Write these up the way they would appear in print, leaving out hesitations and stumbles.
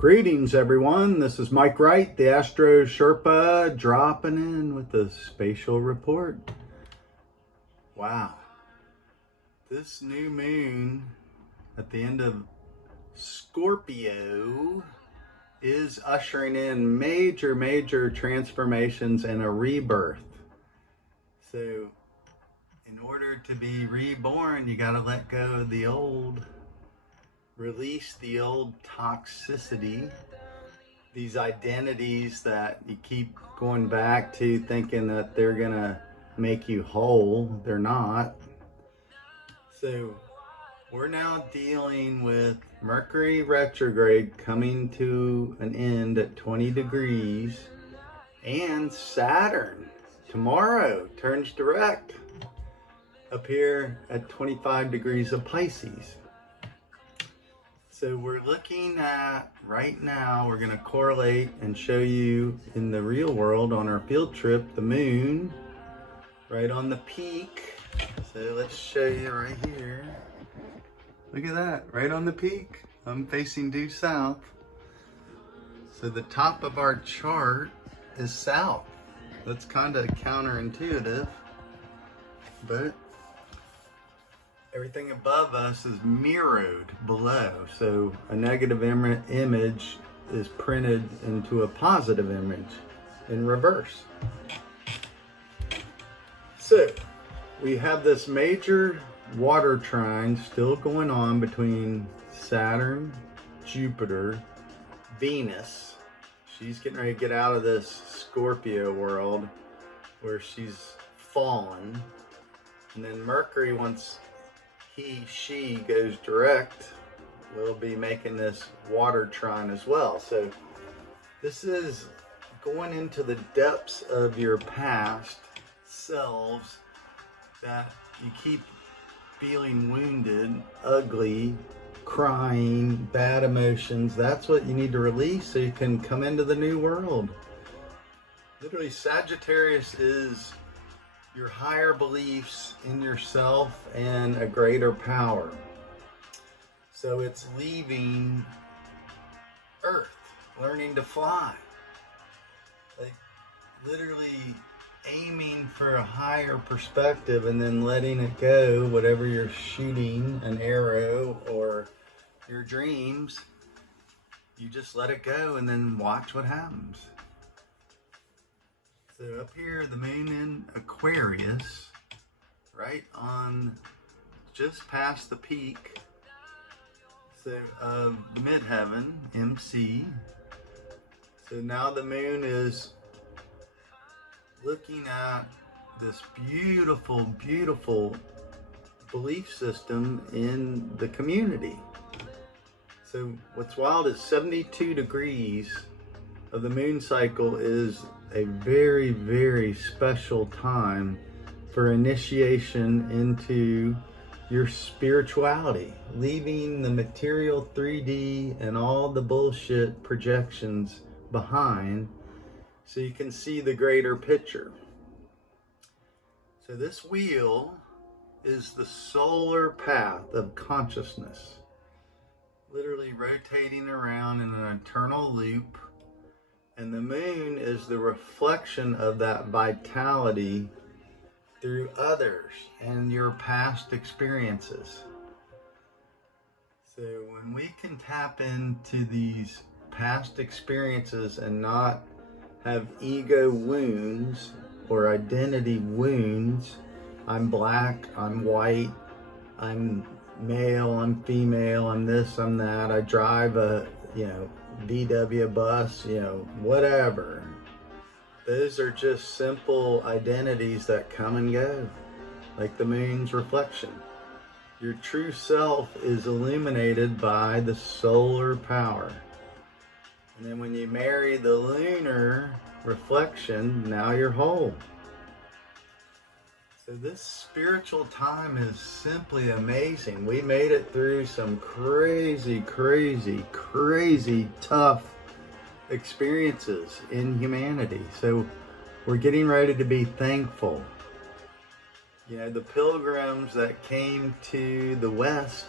Greetings, everyone. This is Mike Wright, the Astro Sherpa, dropping in with a spatial report. Wow. This new moon at the end of Scorpio is ushering in major transformations and a rebirth. So, in order to be reborn, you got to let go of the old. Release the old toxicity, these identities that you keep going back to thinking that they're gonna make you whole. They're not. So we're now dealing with Mercury retrograde coming to an end at 20 degrees, and Saturn tomorrow turns direct up here at 25 degrees of Pisces. So we're looking at, right now, we're going to correlate and show you in the real world on our field trip, the moon, right on the peak. So let's show you right here. Look at that, right on the peak. I'm facing due south. So the top of our chart is south. That's kind of counterintuitive, but everything above us is mirrored below. So a negative image is printed into a positive image in reverse. So we have this major water trine still going on between Saturn, Jupiter, Venus. She's getting ready to get out of this Scorpio world where she's fallen. And then Mercury, once she goes direct, we'll be making this water trine as well. So this is going into the depths of your past selves that you keep feeling wounded, ugly, crying, bad emotions. That's what you need to release so you can come into the new world. Literally, Sagittarius is your higher beliefs in yourself and a greater power. So it's leaving Earth, learning to fly. Like literally aiming for a higher perspective and then letting it go, whatever you're shooting, an arrow or your dreams, you just let it go and then watch what happens. So up here, the moon in Aquarius, right on just past the peak, so of midheaven, MC. So now the moon is looking at this beautiful belief system in the community. So what's wild is 72 degrees of the moon cycle is a very special time for initiation into your spirituality, leaving the material 3D and all the bullshit projections behind so you can see the greater picture. So this wheel is the solar path of consciousness, literally rotating around in an eternal loop. And the moon is the reflection of that vitality through others and your past experiences. So when we can tap into these past experiences and not have ego wounds or identity wounds, I'm black, I'm white, I'm male, I'm female, I'm this, I'm that, I drive a, VW bus, whatever. Those are just simple identities that come and go, like the moon's reflection. Your true self is illuminated by the solar power. And then when you marry the lunar reflection, now you're whole. So this spiritual time is simply amazing. We made it through some crazy tough experiences in humanity. So we're getting ready to be thankful. The pilgrims that came to the West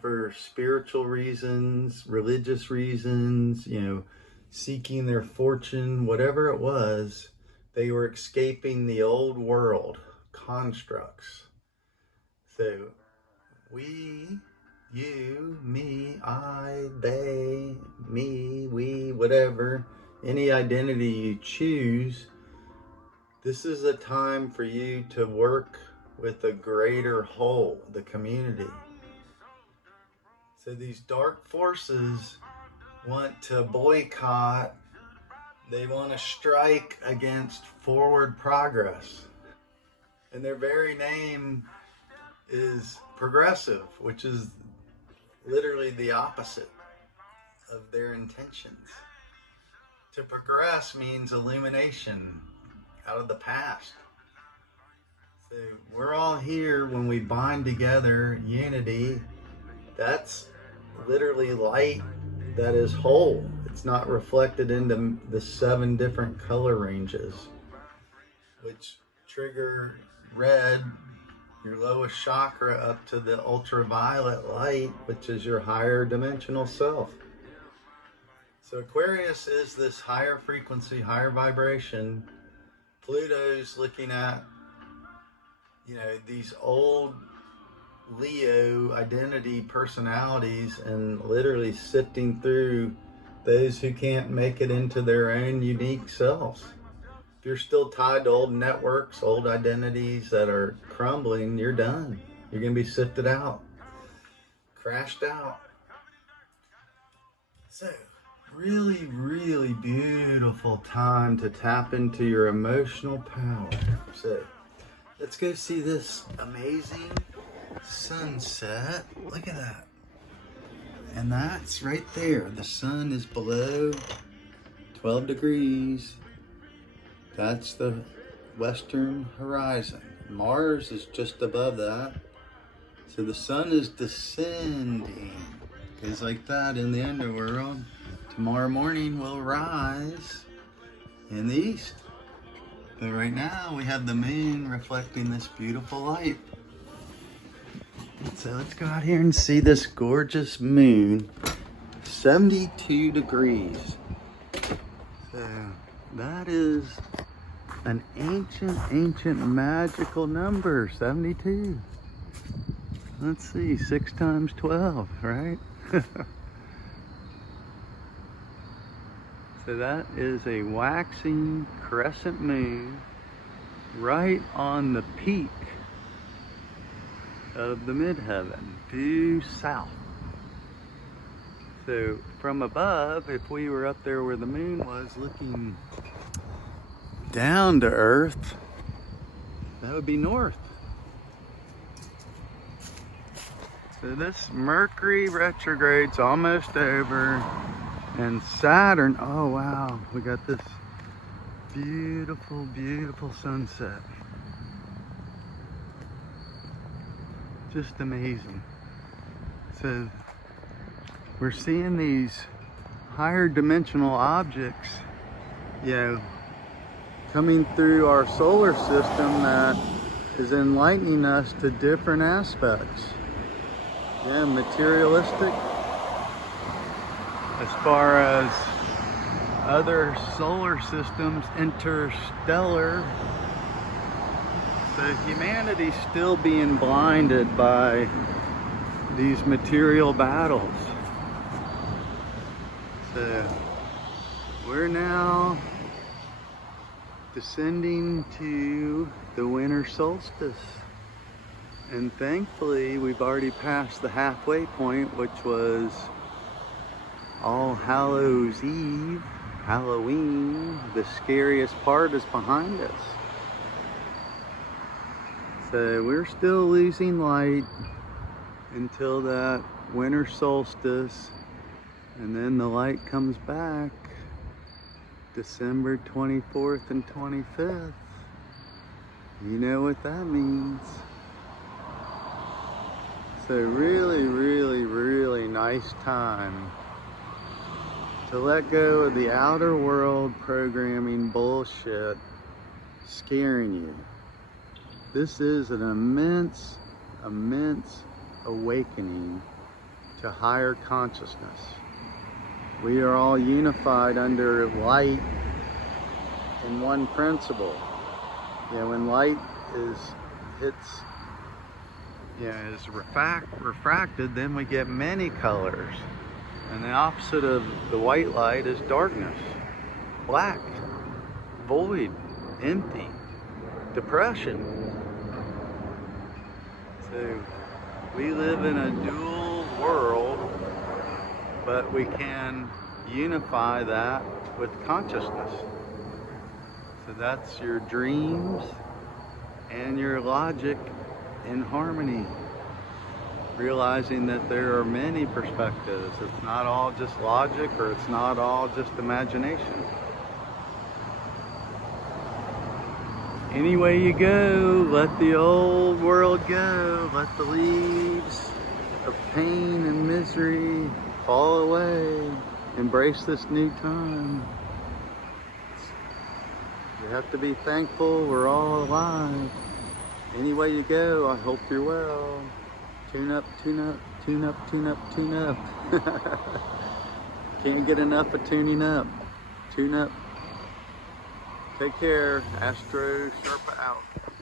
for spiritual reasons, religious reasons, seeking their fortune, whatever it was, they were escaping the old world constructs. So we, you, me, I, they, me, we, whatever, any identity you choose, this is a time for you to work with a greater whole, the community. So these dark forces want to boycott, they want to strike against forward progress. And their very name is progressive, which is literally the opposite of their intentions. To progress means illumination out of the past. So we're all here when we bind together, unity. That's literally light that is whole. It's not reflected into the 7 different color ranges, which trigger red, your lowest chakra, up to the ultraviolet light, which is your higher dimensional self. So Aquarius is this higher frequency, higher vibration. Pluto's looking at, these old Leo identity personalities and literally sifting through those who can't make it into their own unique selves. If you're still tied to old networks, old identities that are crumbling, you're done. You're going to be sifted out, crashed out. So, really, really beautiful time to tap into your emotional power. So, let's go see this amazing sunset. Look at that. And that's right there. The sun is below 12 degrees. That's the western horizon. Mars is just above that. So the sun is descending. Because like that in the underworld, tomorrow morning will rise in the east. But right now we have the moon reflecting this beautiful light. So let's go out here and see this gorgeous moon. 72 degrees. So that is an ancient magical number, 72. Let's see, 6 times 12, right? So that is a waxing crescent moon right on the peak of the midheaven, due south. So from above, if we were up there where the moon was looking down to earth, that would be north. So this Mercury retrograde's almost over, and Saturn, oh wow, we got this beautiful, beautiful sunset. Just amazing. So we're seeing these higher dimensional objects, coming through our solar system that is enlightening us to different aspects. Materialistic, as far as other solar systems, interstellar. So humanity's still being blinded by these material battles. So we're now descending to the winter solstice. And thankfully, we've already passed the halfway point, which was All Hallows Eve, Halloween. The scariest part is behind us. So we're still losing light until that winter solstice, and then the light comes back December 24th and 25th. You know what that means. So really, really, really nice time to let go of the outer world programming bullshit scaring you. This is an immense awakening to higher consciousness. We are all unified under light in one principle. When light is refracted, then we get many colors. And the opposite of the white light is darkness, black, void, empty, depression. So we live in a dual world, but we can unify that with consciousness. So that's your dreams and your logic in harmony. Realizing that there are many perspectives. It's not all just logic, or it's not all just imagination. Any way you go, let the old world go. Let the leaves of pain and misery fall away. Embrace this new time. You have to be thankful we're all alive. Any way you go, I hope you're well. Tune up, tune up, tune up, tune up, tune up. Can't get enough of tuning up. Tune up. Take care. Astro Sherpa out.